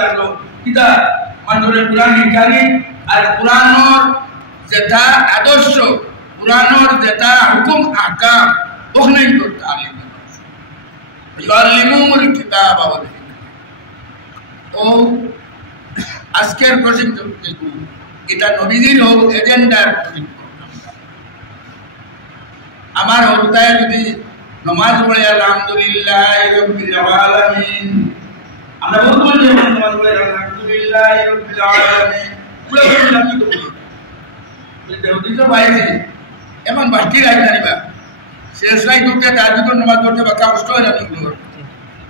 থাকলো কিতা মানুষের কোরআন ইকানি আর কোরআনের যেটা আদর্শ কোরআনের যেটা হুকুম আহকাম ওখানেই তো তালিম ইউআল্লিমুল কিতাব ওয়াল হিকমা। ও আজকের প্রশিক্ষণ এটা নবীজির এজেন্ডার প্রশিক্ষণ। আমার হৃদয়ে যদি নামাজ পড়ে আলহামদুলিল্লাহি রাব্বিল আলামিন আমরা বলবো যে নামাজ পড়ে আলহামদুলিল্লাহি রাব্বিল আলামিন পুরো বললাম কি বলি দেহদি তো বাইরে এমন বাকি রাখতে নিবা শেষ রাই দুটো তাহাজ্জুদের নামাজ পড়তে বাকা কষ্ট হয় না কিন্তু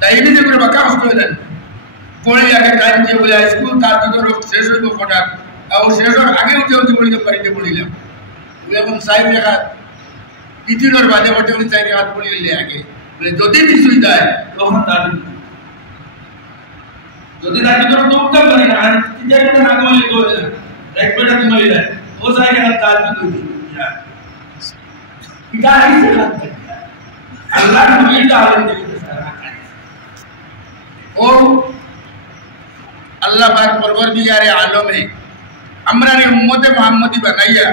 তাই এমনি যে করে বাকা কষ্ট হয় না পড়ে আগে টাইম দিয়ে বলে স্কুল তাহাজ্জুদের শেষ হইব ফটাক আর শেষ হওয়ার আগে উঠে উঠে পড়িতে পারিতে পড়িলাম এখন সাইড রেখা ইতিনোর বাজে বটে উনি চাই হাত পড়িলে আগে বলে যদি কিছুই যায় তখন তাহাজ্জুদ যদি তাহাজ্জুদের তো উঠতে পারি না আর তিনটা কথা না কমলে তো এক বেটা তুমি যায় ও চাই না তাহাজ্জুদ হইবে এটা আইছে আল্লাহ নবী তাআলা ও আল্লাহ পাক পরবর্তীকারে আলমে আমরারে উম্মতে মুহাম্মদি বানাইয়া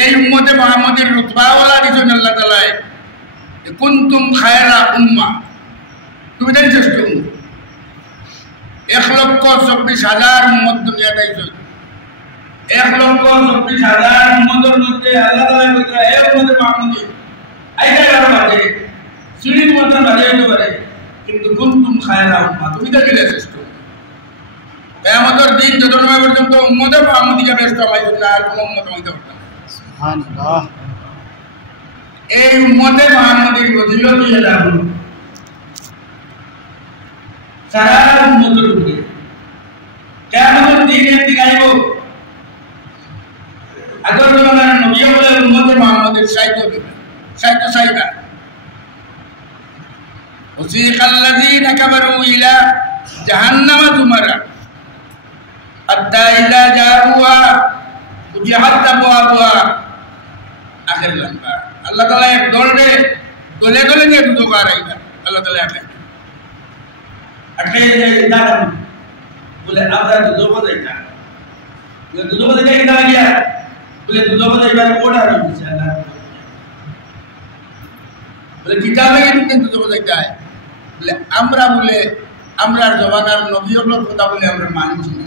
এই উম্মতে মুহাম্মদের রুতবাওয়ালা দিছেন আল্লাহ তাআলা কুনতুম খায়রা উম্মাহ তুমি দেন শ্রেষ্ঠ 1,24,000 উম্মত দুনিয়াতে আইছে 1,24,000 উম্মতের মধ্যে আল্লাহ তাআলা বলেন এই উম্মতে মুহাম্মদি আইতা কারো বাজে সিঁড়ির মতন বাজে হতে পারে কিন্তু কুনতুম খায়রা উম্মাহ তুমি তো গেলে শ্রেষ্ঠ কিয়ামতের দিন যতক্ষণ পর্যন্ত উম্মতে মুহাম্মদিকে শ্রেষ্ঠ হইবে না আর কোন উম্মত হইতে পারবে না। সুবহানাল্লাহ। এই উম্মতে মুহাম্মদির ফজিলত এটা হলো সারা উম্মতের উপরে কিয়ামতের দিন একদিন আইব আগর জমানার নবী বলে উম্মতে মুহাম্মদের সাহিত্য দেবে সাহিত্য সাইবা ওয়াসিকাল্লাযীনা কাফারু ইলা জাহান্নামা যুমারা হাত্তা ইযা জাউহা উজিহাত আবওয়াবুহা আখির লম্বা আল্লাহ তাআলা এক দলে দলে দলে নিয়ে দুটো কার আইবা আল্লাহ তাআলা আটকে দাঁড়ান বলে আমরা দুটো বজাইতা দুটো বজাইতা কি দাঁড়া গিয়া বলে দুটো বজাইবার অর্ডার হইছে আল্লাহ বলে কিতাবে কিন্তু দুটো বজাইতা বলে আমরা আমরার জমানার নবীর কথা বলে আমরা মানছি না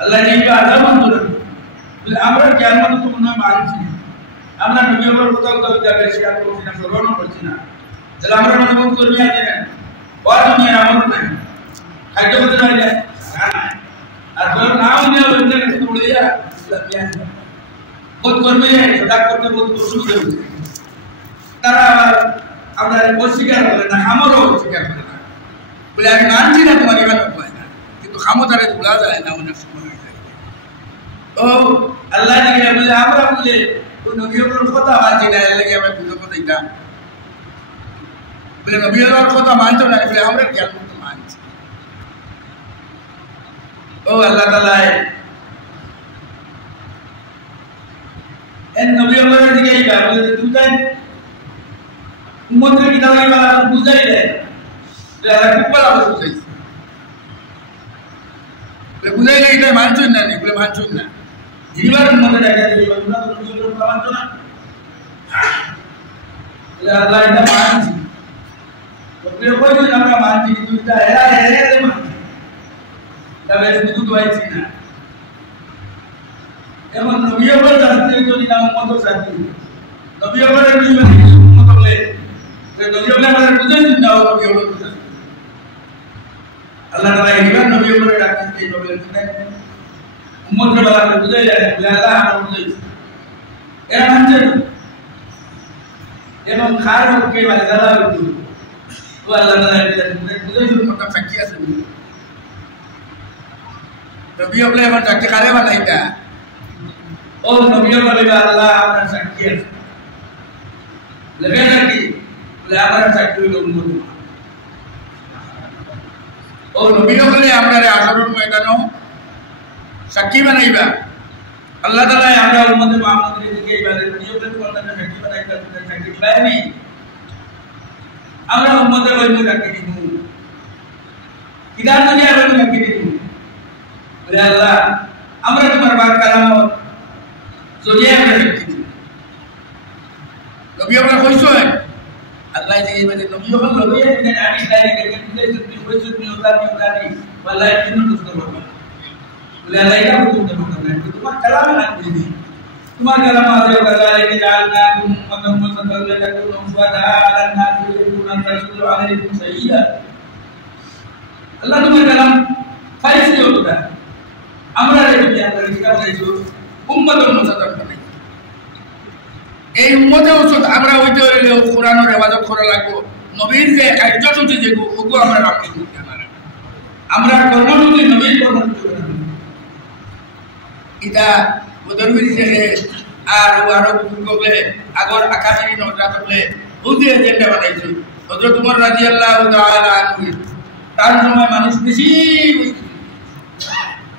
আল্লাহ এই আযাব করে বলে আমরা কিয়ামত তো মনে মানছি আমরা নবীর কথা তো যাবে শেয়ার করছি না শ্রবণ করছি না তাহলে আমরা মনে করবি আছে না ওর দুনিয়ার আমল নাই খাদ্য করতে পারি না আর তোর নাম নিয়ে বলতে কিছু বলে যা বহুত করবে সদা করতে বহুত অসুবিধা হচ্ছে তারা আমরা অস্বীকার করে না আমারও অস্বীকার করে না বলে আমি মানছি না তোমার এবার হয় না কিন্তু ক্ষমতারে ভোলা যায় না অনেক সময় ও আল্লাহ দিকে বলে আমরা বলে নবীর কথা মানছি না এর লাগে আমরা দুটো কথা দিতাম বলে নবীর কথা মানতো না বলে আমরা কেন মানছি ও আল্লাহ তাআলা এন নবীর দিকে এইবা বলে দুটাই উম্মতের কিতাবে বালা বুঝাই দেয় যারা খুব বড় বুঝাইছে বলে বুঝাই দেয় এটা মানছেন না বলে মানছেন না জীবন মধ্যে দেখা যায় জীবন না তো নবীর কথা মানছো না বলে আল্লাহ এটা মানছি নবীর কথা আমরা মানছি কিন্তু এটা এরা মানছি তবে শুধু দোয়াইছি না এমন নবীর কথা আসতে যদি না উম্মতের সাথে নবীর কথা বুঝবে উম্মত বলে নবী আমাদের বুঝাই দিন দাও নবী আমাদের বুঝাই আল্লাহ তাআলা এইবার নবী আমাদের ডাকতে এই প্রবলেম নেই উম্মতের বেলাতে বুঝাই যায় আল্লাহ আমরা বুঝাই এরা মানছে এবং খার হকে মানে জানা হতো ও আল্লাহ তাআলা বুঝাই দিন কথা সাক্ষী আছে নবী বলে আমার সাক্ষী খারে বানাইতা ও নবী বলে আল্লাহ আপনার সাক্ষী আছে লেবে নাকি আমার চাকরি হলো উন্নত ও নবীর বলে আমরা আসরের ময়দানে সাক্ষী বানাইবা আল্লাহ তাআলা আমরা উম্মতে মুহাম্মদের দিকে ইবাদত নিয়মে কোনটা সাক্ষী বানাইবা সাক্ষী বানাই আমরা উম্মতে ওই সাক্ষী দিব কি ইদার দুনিয়া রঙ নাকি দিই বলে আল্লাহ আমরা তোমার বাক কালাম জড়িয়ে আমরা দেখি নবী আমরা কইছো আল্লাহ যে মানে নবী হল নবী যে আমি লাইনে গেছে তুমি কইছো তুমি ওদানি ওয়াল্লাহ তুমি বুঝতে পারবে বলে আল্লাহ এটা বুঝতে পারবে না তোমার কালাম না দিদি তোমার কালাম আছে ওয়ালাইহি জাআলনা উম্মাতাম মুসাদ্দাকাতান লাকুম শুহাদা আলান নাস ইয়াকুনা রাসূলু আলাইকুম সাইয়্যিদা আল্লাহ তোমার কালাম ফাইসি হতো আমরা যদি আমরা কিতাব লাইছো উম্মাতাম মুসাদ্দাকাতান এই উম্মতে ওসব আমরা ওইতে হইলে কোরআনের ইবাদত করা লাগবো নবীর যে কার্যসূচি যেগু ওগু আমরা রাখি আমরা কর্মসূচি নবীর কর্মসূচি এটা বদরবির যে আর আরো বুকুলে আগর আকাশী নজরা করলে বুঝে এজেন্ডা বানাইছে হযরত উমর রাদিয়াল্লাহু তাআলা আনহু তার সময় মানুষ বেশি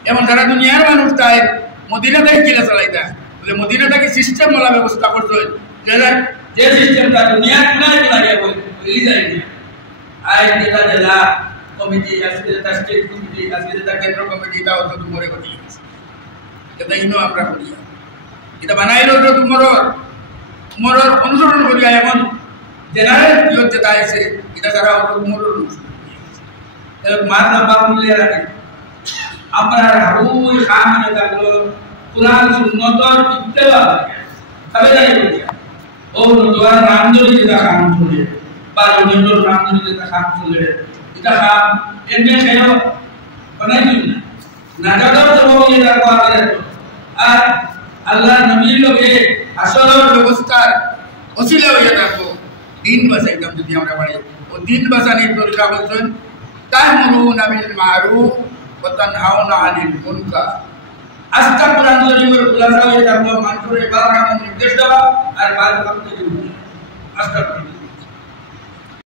এমন সারা দুনিয়ার মানুষ তাই মদিনা থেকে কিলা চালাইতা মদিনা থেকে সিস্টেম वाला ব্যবস্থা করতে যে সিস্টেমটা দুনিয়ার কোনায় লাগে বলি যায় আই নেতা জেলা কমিটি আজকে স্টেট কমিটি আজকে কেন্দ্র কমিটি দাও তো তোমারে গতি এটা ইনো আমরা করি এটা বানাইলো তো তোমার অনুসরণ করি এমন জেনারেল বিয়তে দাইছে এটা যারা তোমার অনুসরণ মারনা বাবুলে রাখে আমরা হাউই খামনে থাকলো কুরআন সুন্নতর ইত্তেবা তবে জানি বলি ও নদওয়ার রামদরি যেটা কাম চলে বা রবীন্দ্র রামদরি যেটা কাম চলে এটা কাম এমনি খেলো বানাই দিন না জাগার তো এটা করে আর আল্লাহ নবীর লোকে আসল ব্যবস্থা ওসিলা হয়ে থাকো দিন বাঁচাইতাম যদি আমরা পারি ও দিন বাঁচানোর তরিকা বলছেন তা'মুরুনা বিল মারুফ ওয়া তানহাউনা আনিল মুনকার আস্তা কোরআন শরীফের খুলাসা হয়ে থাকলো মানুষের ইবাদত নির্দেশ দেওয়া আর বাদ করতে আস্তা